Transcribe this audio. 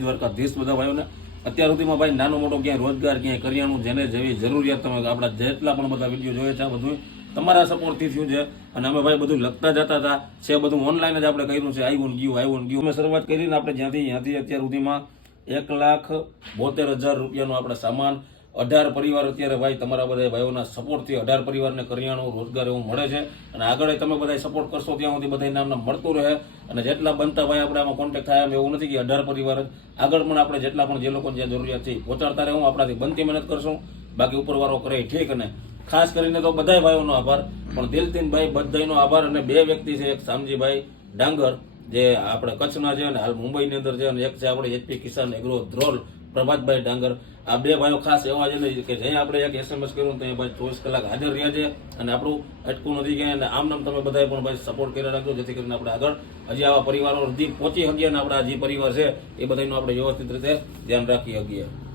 દ્વારકાધીશ બધા ભાઈઓને અત્યાર સુધીમાં ભાઈ નાનો મોટો ક્યાંય રોજગાર ક્યાંય કરિયાણું જેને જેવી જરૂરિયાત તમે આપણા જેટલા પણ બધા વિડીયો જોઈએ છે આ બધું તમારા સપોર્ટથી થયું છે. અને અમે ભાઈ બધું લખતા જતા હતા છે, બધું ઓનલાઈન જ આપણે કર્યું છે. આવ્યું અમે શરૂઆત કરીને આપણે જ્યાંથી અત્યાર સુધીમાં 1,72,000 રૂપિયાનો આપણે સામાન 18 પરિવાર અત્યારે ભાઈ તમારા બધા ભાઈઓના સપોર્ટથી 18 પરિવારને કરિયાણું રોજગાર એવું મળે છે. અને આગળ તમે બધા સપોર્ટ કરશો ત્યાં સુધી બધા નામને મળતું રહે. અને જેટલા બનતા ભાઈ આપણે આમાં કોન્ટેક્ટ થાય એમ એવું નથી કે 18 પરિવાર જ, આગળ પણ આપણે જેટલા પણ જે લોકોને જ્યાં જરૂરિયાત છે પહોંચાડતા રહે. હું આપણાથી બનતી મહેનત કરશું, બાકી ઉપરવાળો કરે ઠીક. અને ખાસ કરીને તો બધા ભાઈઓનો આભાર, પણ દિલથી ભાઈ બધાનો આભાર. અને બે વ્યક્તિ છે, એક શામજીભાઈ ડાંગર જે આપણે કચ્છના છે અને હાલ મુંબઈની અંદર છે, અને એક છે આપણે HP કિસાન એગ્રો ધ્રોલ પ્રભાતભાઈ ડાંગર. આ બે ભાઈઓ ખાસ એવા છે ને કે જ્યાં આપણે એક SMS કર્યું તો ભાઈ 24 કલાક હાજર રહ્યા છે અને આપણું અટકું નથી ગયા. અને આમ નામ તમે બધાએ પણ ભાઈ સપોર્ટ કરી રાખજો, જેથી કરીને આપણે આગળ હજી આવા પરિવારો સુધી પહોંચી શકીએ અને આપણા જે પરિવાર છે એ બધાનું આપણે વ્યવસ્થિત રીતે ધ્યાન રાખી શકીએ.